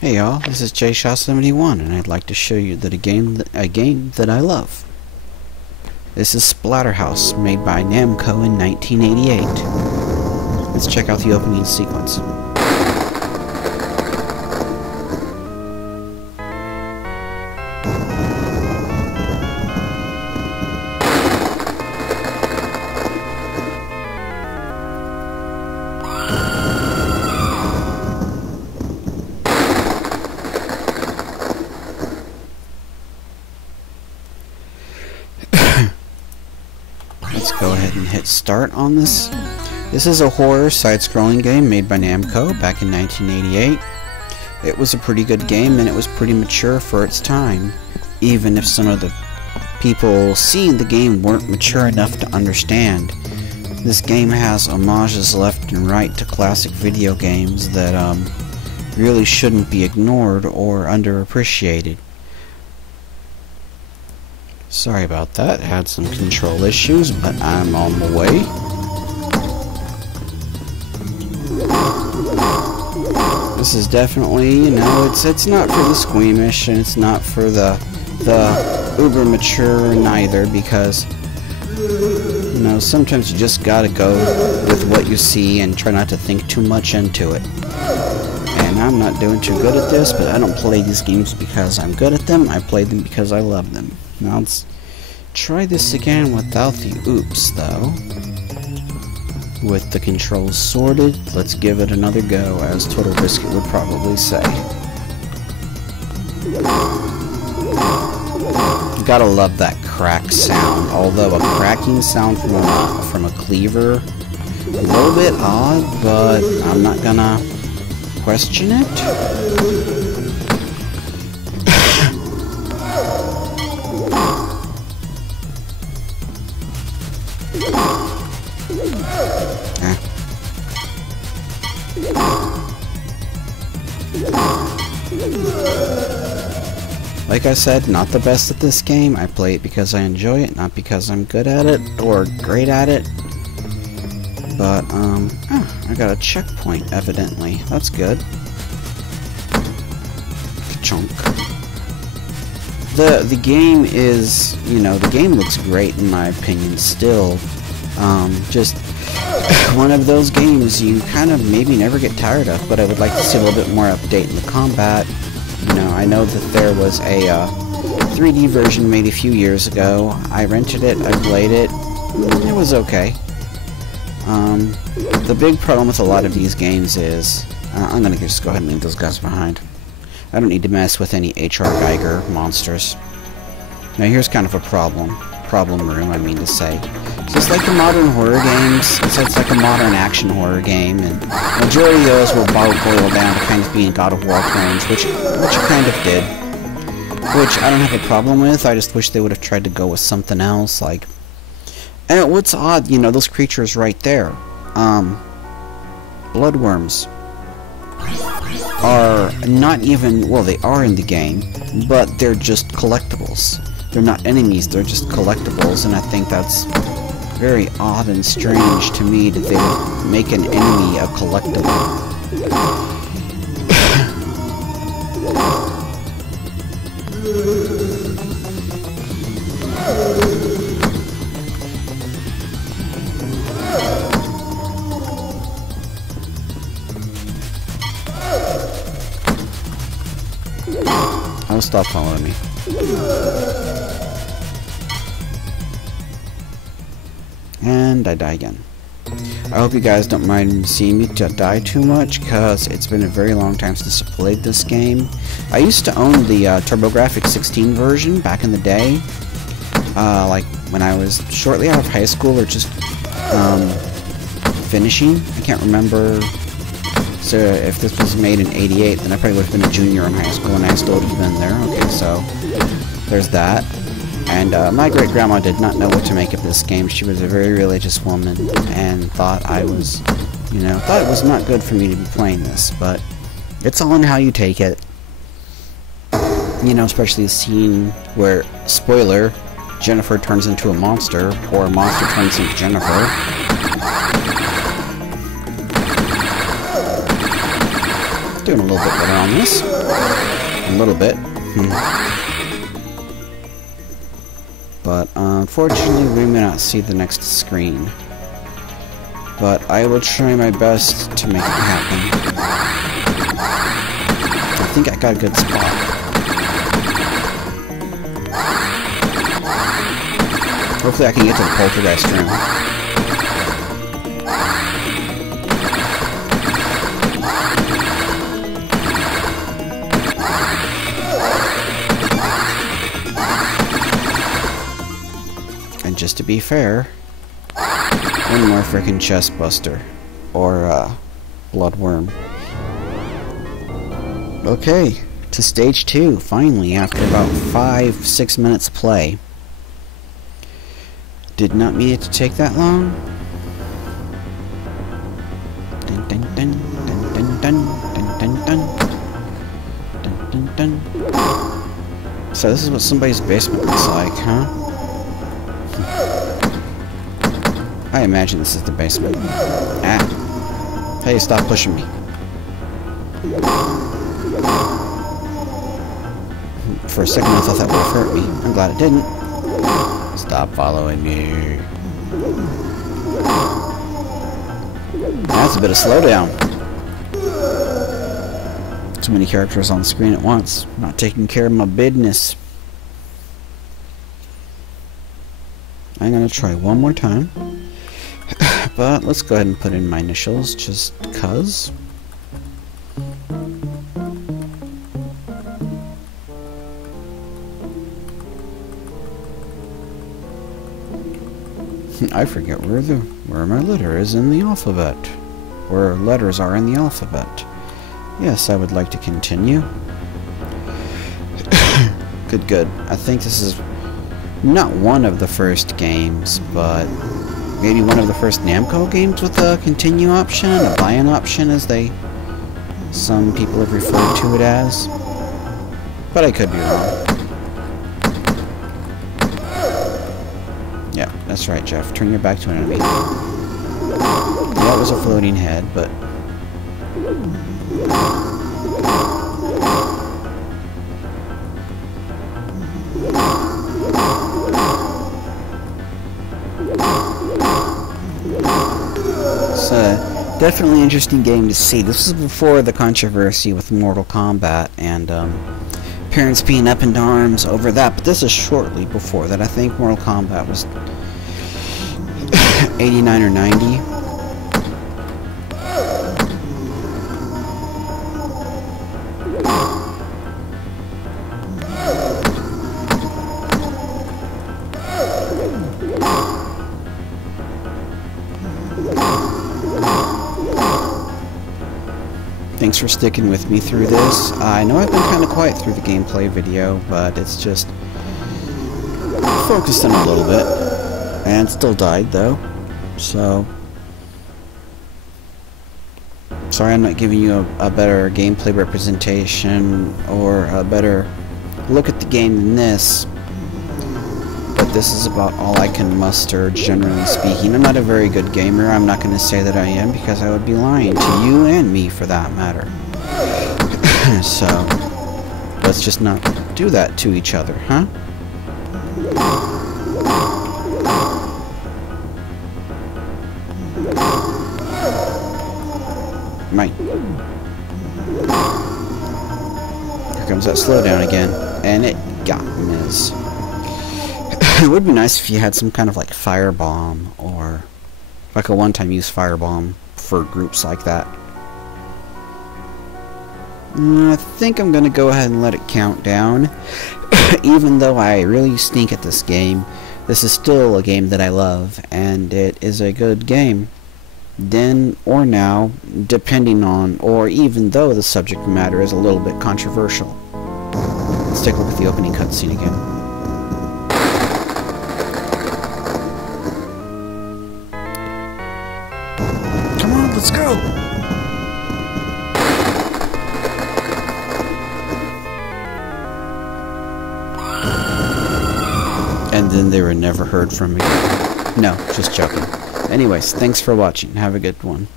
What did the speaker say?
Hey y'all, this is JShaw71 and I'd like to show you a game that I love. This is Splatterhouse, made by Namco in 1988. Let's check out the opening sequence. Let's go ahead and hit start on this. This is a horror side-scrolling game made by Namco back in 1988. It was a pretty good game and it was pretty mature for its time, even if some of the people seeing the game weren't mature enough to understand. This game has homages left and right to classic video games that really shouldn't be ignored or underappreciated. Sorry about that, had some control issues, but I'm on the way. This is definitely, you know, it's not for the squeamish and it's not for the uber mature neither, because, you know, sometimes you just gotta go with what you see and try not to think too much into it. And I'm not doing too good at this, but I don't play these games because I'm good at them, I play them because I love them. Now let's try this again without the oops, though. With the controls sorted, let's give it another go, as Total Biscuit would probably say. You gotta love that crack sound, although a cracking sound from a cleaver, a little bit odd, but I'm not gonna question it. Like I said, not the best at this game. I play it because I enjoy it, not because I'm good at it or great at it. But I got a checkpoint evidently. That's good. Chunk. The game is, you know, the game looks great in my opinion still. Just one of those games you kind of maybe never get tired of, but I would like to see a little bit more update in the combat. You know, I know that there was a 3D version made a few years ago. I rented it, I played it, it was okay. The big problem with a lot of these games is, I'm gonna just go ahead and leave those guys behind. I don't need to mess with any H.R. Geiger monsters. Now here's kind of a problem room, I mean to say. So it's like the modern horror games, it's like a modern action horror game, and the majority of those will boil down to kind of being God of War clones, which it kind of did. Which I don't have a problem with, I just wish they would have tried to go with something else, like... And what's odd, you know, those creatures right there, bloodworms, are not even, well, they are in the game, but they're just collectibles. They're not enemies, they're just collectibles, and I think that's very odd and strange to me that they would make an enemy a collectible. Oh, stop following me. And I die again. I hope you guys don't mind seeing me die too much, because it's been a very long time since I played this game. I used to own the TurboGrafx 16 version back in the day, like when I was shortly out of high school or just finishing. I can't remember. So if this was made in '88, then I probably would have been a junior in high school, and I still would have been there. Okay, so there's that. And my great-grandma did not know what to make of this game. She was a very religious woman and thought I was, you know, thought it was not good for me to be playing this, but it's all in how you take it. You know, especially the scene where, spoiler, Jennifer turns into a monster, or a monster turns into Jennifer. Doing a little bit better on this. A little bit. But unfortunately, we may not see the next screen. But I will try my best to make it happen. I think I got a good spot. Hopefully I can get to the poltergeist room. And just to be fair, one more frickin' chest buster. Or, bloodworm. Okay, to stage 2, finally, after about 5-6 minutes of play. Did not mean it to take that long. Dun dun dun dun dun dun dun dun dun dun dun. So this is what somebody's basement looks like, huh? I imagine this is the basement. Ah. Hey, stop pushing me. For a second I thought that would have hurt me. I'm glad it didn't. Stop following me. That's a bit of slowdown. Too many characters on the screen at once. Not taking care of my business. I'm gonna try one more time. But let's go ahead and put in my initials just cuz. I forget where my letter is in the alphabet. Where letters are in the alphabet. Yes, I would like to continue. Good. I think this is not one of the first games, but maybe one of the first Namco games with a continue option, a buy-in option, as some people have referred to it as. But I could be wrong. Yeah, that's right, Jeff. Turn your back to an enemy. That was a floating head, but... It's a definitely interesting game to see. This was before the controversy with Mortal Kombat and parents being up in arms over that, but this is shortly before that. I think Mortal Kombat was 89 or 90. Thanks for sticking with me through this. I know I've been kind of quiet through the gameplay video, but it's just focused in a little bit. And still died, though. So... sorry I'm not giving you a better gameplay representation or a better look at the game than this. But this is about all I can muster, generally speaking. I'm not a very good gamer. I'm not going to say that I am, because I would be lying to you and me, for that matter. So, let's just not do that to each other, huh? Right. Here comes that slowdown again. And it got Ms. It would be nice if you had some kind of like firebomb, or like a one-time use firebomb for groups like that. I think I'm gonna go ahead and let it count down. Even though I really stink at this game, this is still a game that I love, and it is a good game. Then or now, depending on, or even though the subject matter is a little bit controversial. Let's take a look at the opening cutscene again. Come on, let's go! And then they were never heard from again. No, just joking. Anyways, thanks for watching. Have a good one.